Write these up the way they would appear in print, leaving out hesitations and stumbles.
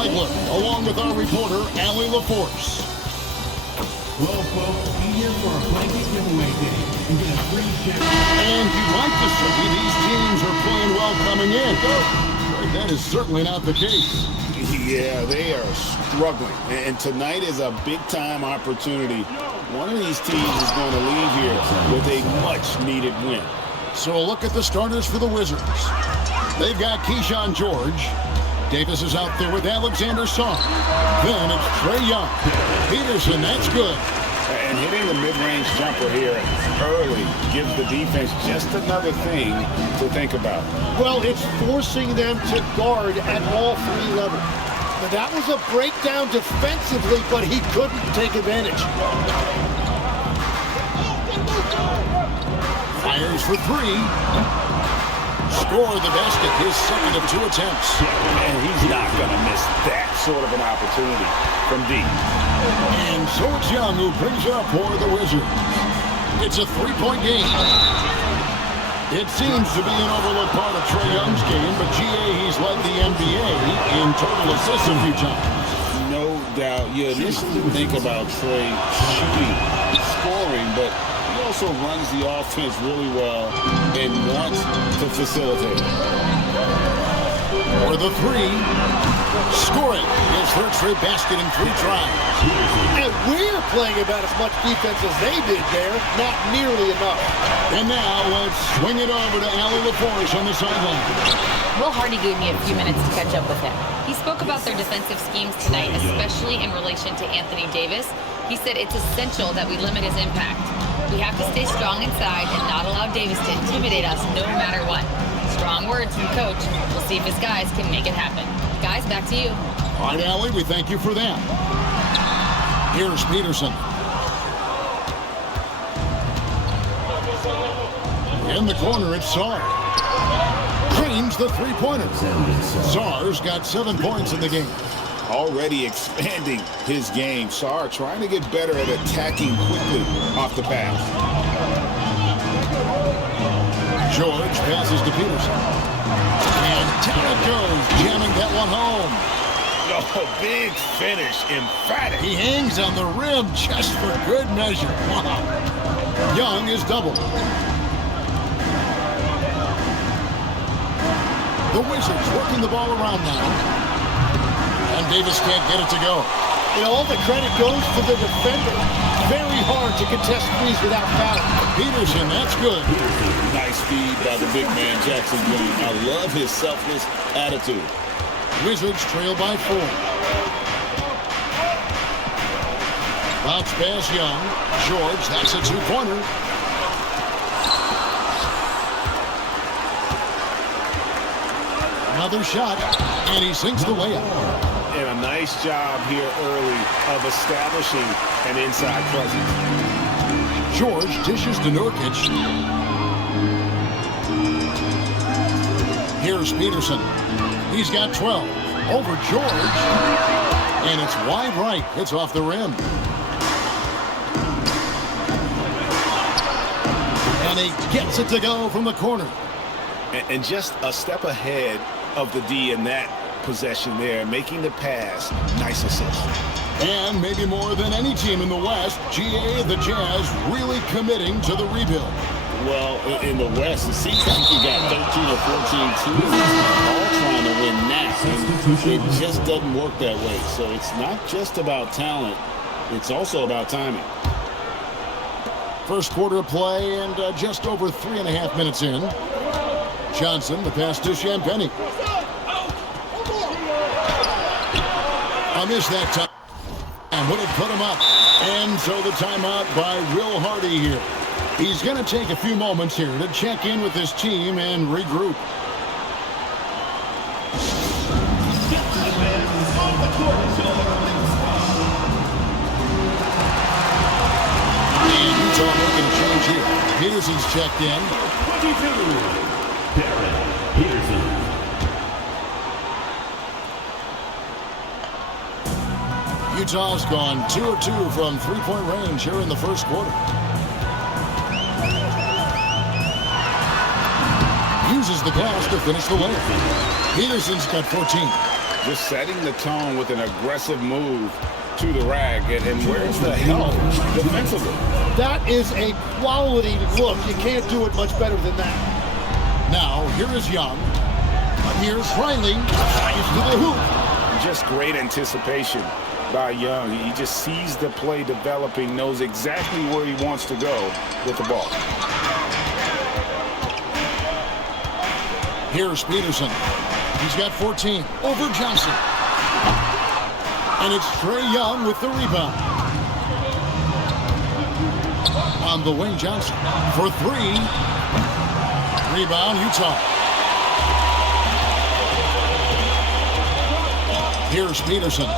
Flagler, along with our reporter, Allie LaForce. Well, folks, be here for our blanket giveaway day and get a free share. And you'd like to see these teams are playing well coming in. But that is certainly not the case. Yeah, they are struggling. And tonight is a big-time opportunity. One of these teams is going to leave here with a much-needed win. So a look at the starters for the Wizards. They've got Keon George. Davis is out there with Alexander Song. Then it's Trae Young. Petterson, that's good. And hitting the mid-range jumper here early gives the defense just another thing to think about. Well, it's forcing them to guard at all three levels. Now, that was a breakdown defensively, but he couldn't take advantage. Fires for three. Score the basket, his second of 2 attempts. And he's not going to miss that sort of an opportunity from deep. And so it's Young who brings it up for the Wizards. It's a 3-point game. It seems to be an overlooked part of Trae Young's game, but GA, he's led the NBA in total assists a few times. No doubt. You initially think about Trae shooting, scoring, but he also runs the offense really well and wants to facilitate. For the three, score it. His third straight basket in 3 tries. And we're playing about as much defense as they did there. Not nearly enough. And now let's swing it over to Allie LaForce on the sideline. Will Hardy gave me a few minutes to catch up with him. He spoke about their defensive schemes tonight, especially in relation to Anthony Davis. He said it's essential that we limit his impact. We have to stay strong inside and not allow Davis to intimidate us no matter what. Strong words from Coach. We'll see if his guys can make it happen. Guys, back to you. All right, Allie, we thank you for that. Here's Petterson. In the corner, it's Saric. Dreams the three-pointer. Sar's got 7 points in the game. Already expanding his game. Sar trying to get better at attacking quickly off the pass. George passes to Petterson. And down it goes, jamming that one home. Oh, big finish, emphatic. He hangs on the rim just for good measure. Wow. Young is doubled. The Wizards working the ball around now. And Davis can't get it to go. And all the credit goes to the defender. Very hard to contest threes without fouling. Petterson, that's good. Nice feed by the big man, Jackson Green. I love his selfless attitude. Wizards trail by 4. Bounce pass Young. George, that's a 2-pointer. Another shot, and he sinks the layup. And a nice job here early of establishing an inside presence. George dishes to Nurkic. Here's Petterson. He's got 12. Over George. And it's wide right. It's off the rim. And he gets it to go from the corner. And just a step ahead of the D in that possession there, making the pass. Nice assist. And maybe more than any team in the West, GA, the Jazz, really committing to the rebuild. Well, in the West, it seems like you got 13 or 14 teams all trying to win now. And it just doesn't work that way. So it's not just about talent. It's also about timing. First quarter of play and just over 3.5 minutes in. Johnson, the pass to Champagnie. I missed that time. And would have put him up. And so the timeout by Will Hardy here. He's going to take a few moments here to check in with his team and regroup. And Utah making a change here. Peterson's checked in. 22. Darryn Petterson. Utah's gone 2 of 2 from 3-point range here in the first quarter. Uses the pass to finish the layup. Peterson's got 14. just setting the tone with an aggressive move to the rack. And where's the help defensively? That is a quality look. You can't do it much better than that. Now, here is Young. Here's Riley. He's to the hoop. Just great anticipation by Young. He just sees the play developing, knows exactly where he wants to go with the ball. Here's Petterson. He's got 14 over Johnson. And it's Trae Young with the rebound. On the wing, Johnson for three. Rebound, Utah. Here's Petterson.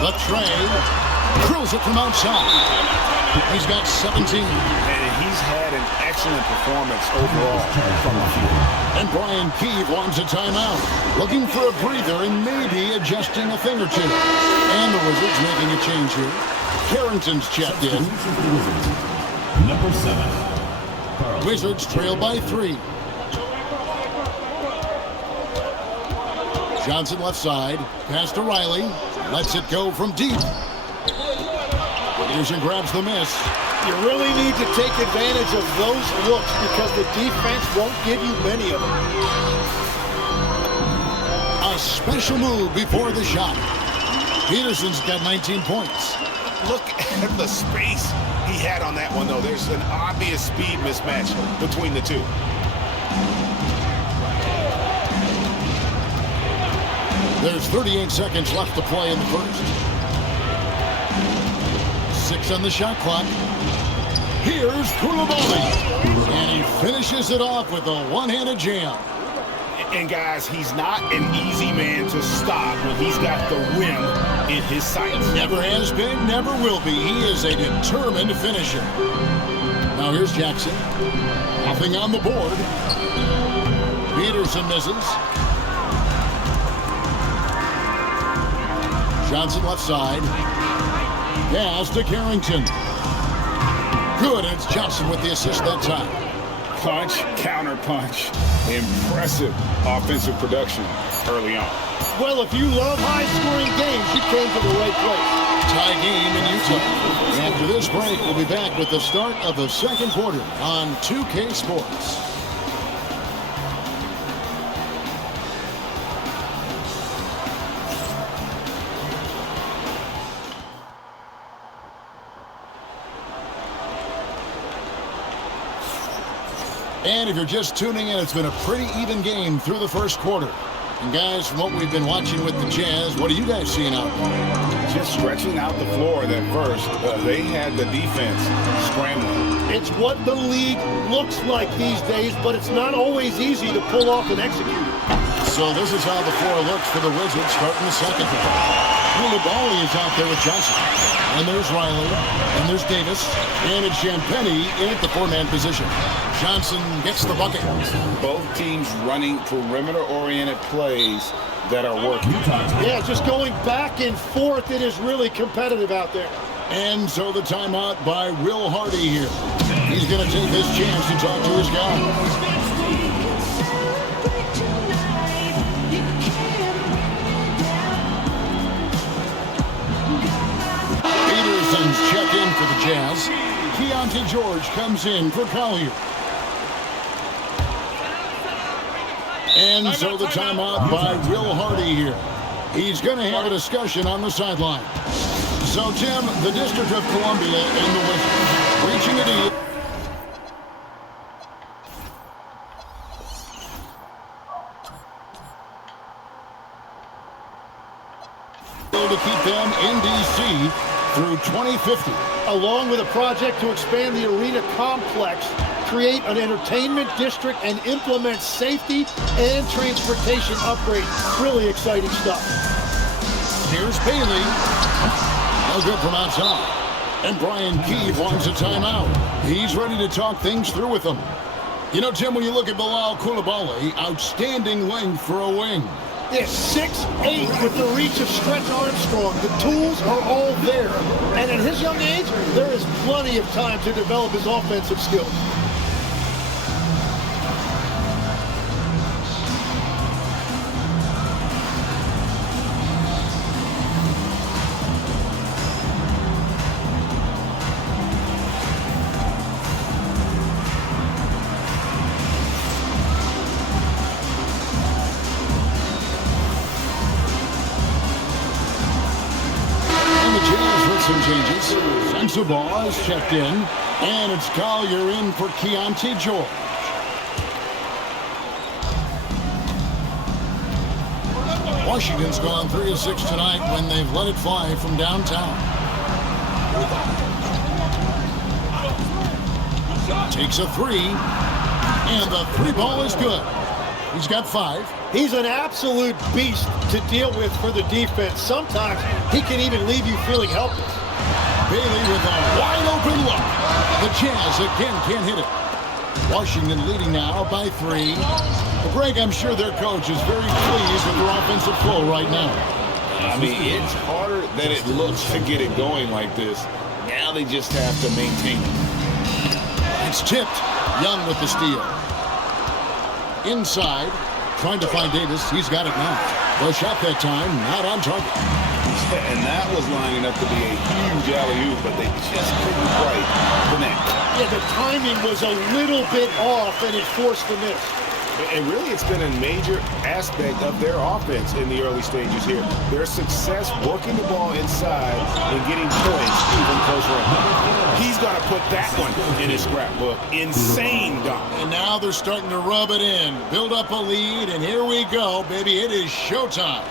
The Trae drills it from outside. He's got 17. And he's had an excellent performance overall from the field. And Brian Keefe wants a timeout. Looking for a breather and maybe adjusting a thing or two. And the Wizards making a change here. Carrington's checked in. Number 7. Wizards trail by 3. Johnson left side. Pass to Riley. Lets it go from deep. Peterson grabs the miss. You really need to take advantage of those looks because the defense won't give you many of them. A special move before the shot. Peterson's got 19 points. Look at the space he had on that one, though. There's an obvious speed mismatch between the two. There's 38 seconds left to play in the first. 6 on the shot clock. Here's Koulibaly. And he finishes it off with a one-handed jam. And guys, he's not an easy man to stop when he's got the rim in his sights. Never has been, never will be. He is a determined finisher. Now here's Jackson. Nothing on the board. Petterson misses. Johnson left side. Pass to Carrington. Good, and it's Johnson with the assist that time. Punch, counter punch. Impressive offensive production early on. Well, if you love high-scoring games, you came to the right place. Tie game in Utah. And after this break, we'll be back with the start of the second quarter on 2K Sports. And if you're just tuning in, it's been a pretty even game through the first quarter. And guys, from what we've been watching with the Jazz, what are you guys seeing out there? Just stretching out the floor that first. They had the defense scrambling. It's what the league looks like these days, but it's not always easy to pull off and execute. So this is how the floor looks for the Wizards starting the second. Koulibaly is out there with Johnson. And there's Riley. And there's Davis. And it's Champagnie in at the 4-man position. Johnson gets the bucket. Both teams running perimeter-oriented plays that are working. Yeah, just going back and forth. It is really competitive out there. And so the timeout by Will Hardy here. He's going to take this chance to talk to his guy. Peterson's check in for the Jazz. Keontae George comes in for Collier. And so the timeout by Will Hardy here. He's going to have a discussion on the sideline. So, Tim, the District of Columbia and the Wizards reaching a deal. To keep them in D.C. through 2050. Along with a project to expand the arena complex, create an entertainment district, and implement safety and transportation upgrades. Really exciting stuff. Here's Bailey. No good from outside. And Brian Keefe wants a timeout. He's ready to talk things through with them. You know, Tim, when you look at Bilal Koulibaly, outstanding length for a wing. They're 6'8" with the reach of Stretch Armstrong. The tools are all there. And at his young age, there is plenty of time to develop his offensive skills. some changes. Sensabaugh is checked in. And it's Collier in for Keontae George. Washington's gone 3 of 6 tonight when they've let it fly from downtown. Takes a 3. And the 3 ball is good. He's got 5. He's an absolute beast to deal with for the defense. Sometimes he can even leave you feeling helpless. Bailey with a wide open look. The Jazz again can't hit it. Washington leading now by 3. Greg, I'm sure their coach is very pleased with their offensive flow right now. I mean, it's harder than it looks to get it going like this. Now they just have to maintain it. It's tipped. Young with the steal. Inside, trying to find Davis. He's got it now. The shot that time, not on target. And that was lining up to be a huge alley-oop, but they just couldn't quite connect. Yeah, the timing was a little bit off, and it forced the miss. And really, it's been a major aspect of their offense in the early stages here. Their success working the ball inside and getting points even closer up. He's got to put that one in his scrapbook. Insane dunk. And now they're starting to rub it in, build up a lead, and here we go, baby. It is showtime.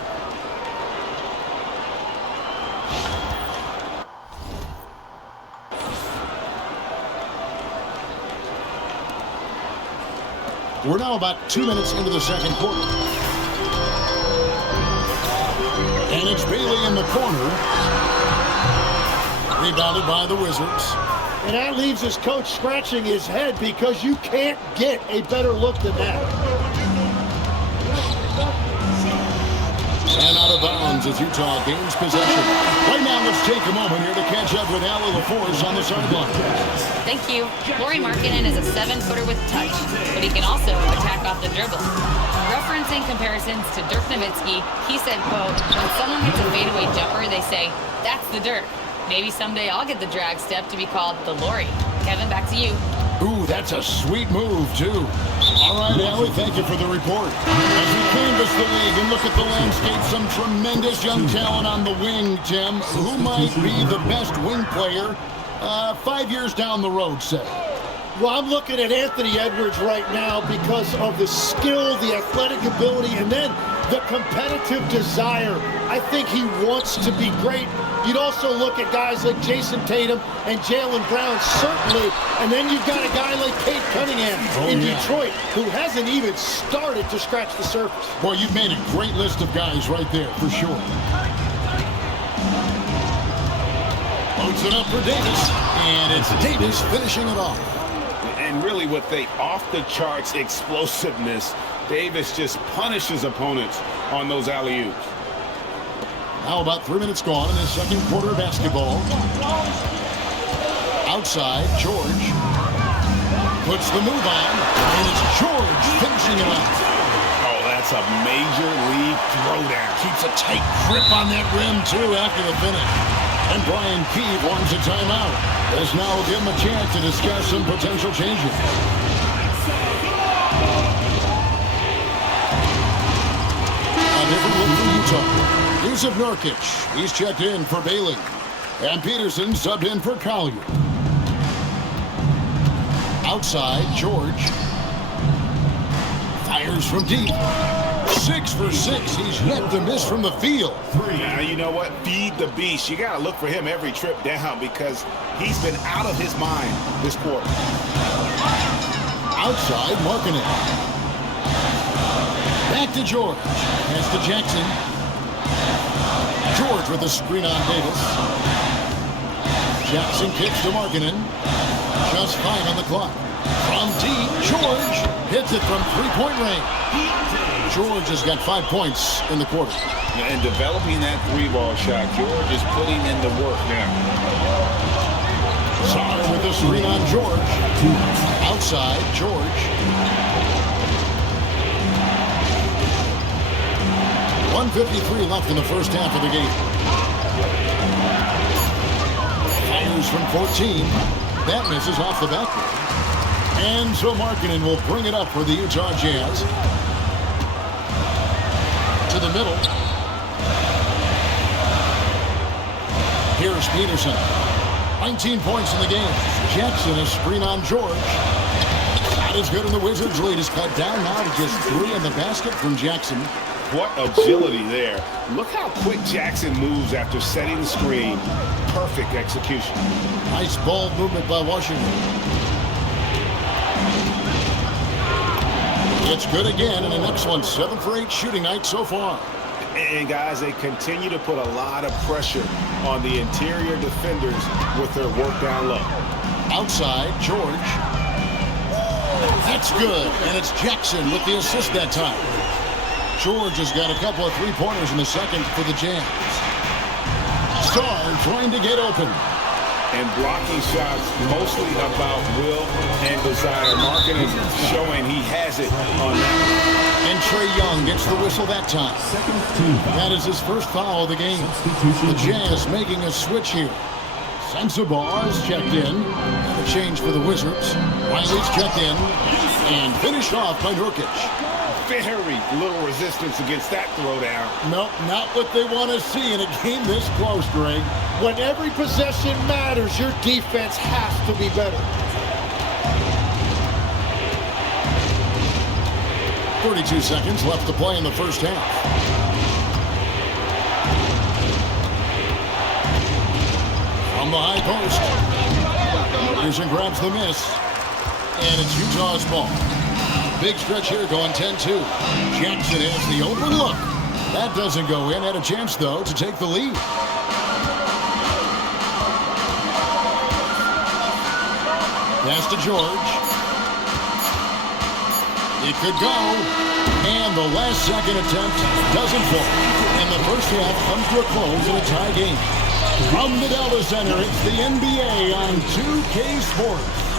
We're now about 2 minutes into the second quarter. And it's Bailey in the corner. Rebounded by the Wizards. And that leaves his coach scratching his head because you can't get a better look than that. And out of bounds as Utah gains possession. Right now, let's take a moment here to catch up with Allie LaForce on the sideline. Thank you. Lauri Markkanen is a 7-footer with touch, but he can also attack off the dribble. Referencing comparisons to Dirk Nowitzki, he said, quote, when someone hits a fadeaway jumper, they say, that's the Dirk. Maybe someday I'll get the drag step to be called the Lauri. Kevin, back to you. Ooh, that's a sweet move, too. All right, Allie, thank you for the report. As we canvass the league and look at the landscape, some tremendous young talent on the wing, Tim. Who might be the best wing player 5 years down the road, say? Well, I'm looking at Anthony Edwards right now because of the skill, the athletic ability, and then the competitive desire. I think he wants to be great. You'd also look at guys like Jason Tatum and Jaylen Brown, certainly. And then you've got a guy like Cade Cunningham in Detroit who hasn't even started to scratch the surface. Boy, you've made a great list of guys right there, for sure. Loads it up for Davis, and it's Davis finishing it off. And really with the off-the-charts explosiveness, Davis just punishes opponents on those alley-oops. Now about 3 minutes gone in the second quarter of basketball. Outside, George puts the move on, and it's George finishing it off. Oh, that's a major league throwdown. Keeps a tight grip on that rim, too, after the finish. And Brian Keefe wants a timeout. This now will give him a chance to discuss some potential changes. A different look for Utah. Yusuf Nurkic, he's checked in for Bailey. And Petterson subbed in for Collier. Outside, George fires from deep. 6 for 6. He's yet to miss from the field. Now, you know what? Feed the beast. You got to look for him every trip down because he's been out of his mind this quarter. Outside, Markkanen. Back to George. Pass to Jackson. George with a screen on Davis. Jackson kicks to Markkanen. Just 5 on the clock. From deep, George hits it from three-point range. George has got 5 points in the quarter. And developing that three-ball shot, George is putting in the work now. Saric with the screen on George. Outside, George. 1:53 left in the first half of the game. Fires from 14. That misses off the backboard. And so Markkanen will bring it up for the Utah Jazz. To the middle. Here's Here's Petterson. 19 points in the game. Jackson, a screen on George. That is good, and the Wizards' lead is cut down now to just 3 in the basket from Jackson. What agility there. Look how quick Jackson moves after setting the screen. Perfect execution. Nice ball movement by Washington. It's good again, and the next one, 7 for 8 shooting night so far. And guys, they continue to put a lot of pressure on the interior defenders with their work down low. Outside, George. That's good, and it's Jackson with the assist that time. George has got a couple of three-pointers in the second for the Jazz. Star trying to get open. And blocking shots mostly about will and desire. Marketing showing he has it on that. And Trae Young gets the whistle that time. That is his first foul of the game. The Jazz making a switch here. Sensabaugh is checked in. And a change for the Wizards. Wiley's checked in. And finished off by Nurkic. Very little resistance against that throwdown. No, not what they want to see in a game this close, Greg. When every possession matters, your defense has to be better. 32 seconds left to play in the first half. From the high post. Peterson grabs the miss. And it's Utah's ball. Big stretch here going 10-2. Jackson has the open look. That doesn't go in. Had a chance, though, to take the lead. Pass to George. It could go. And the last second attempt doesn't fall. And the first half comes to a close in a tie game. From the Dallas Center, it's the NBA on 2K Sports.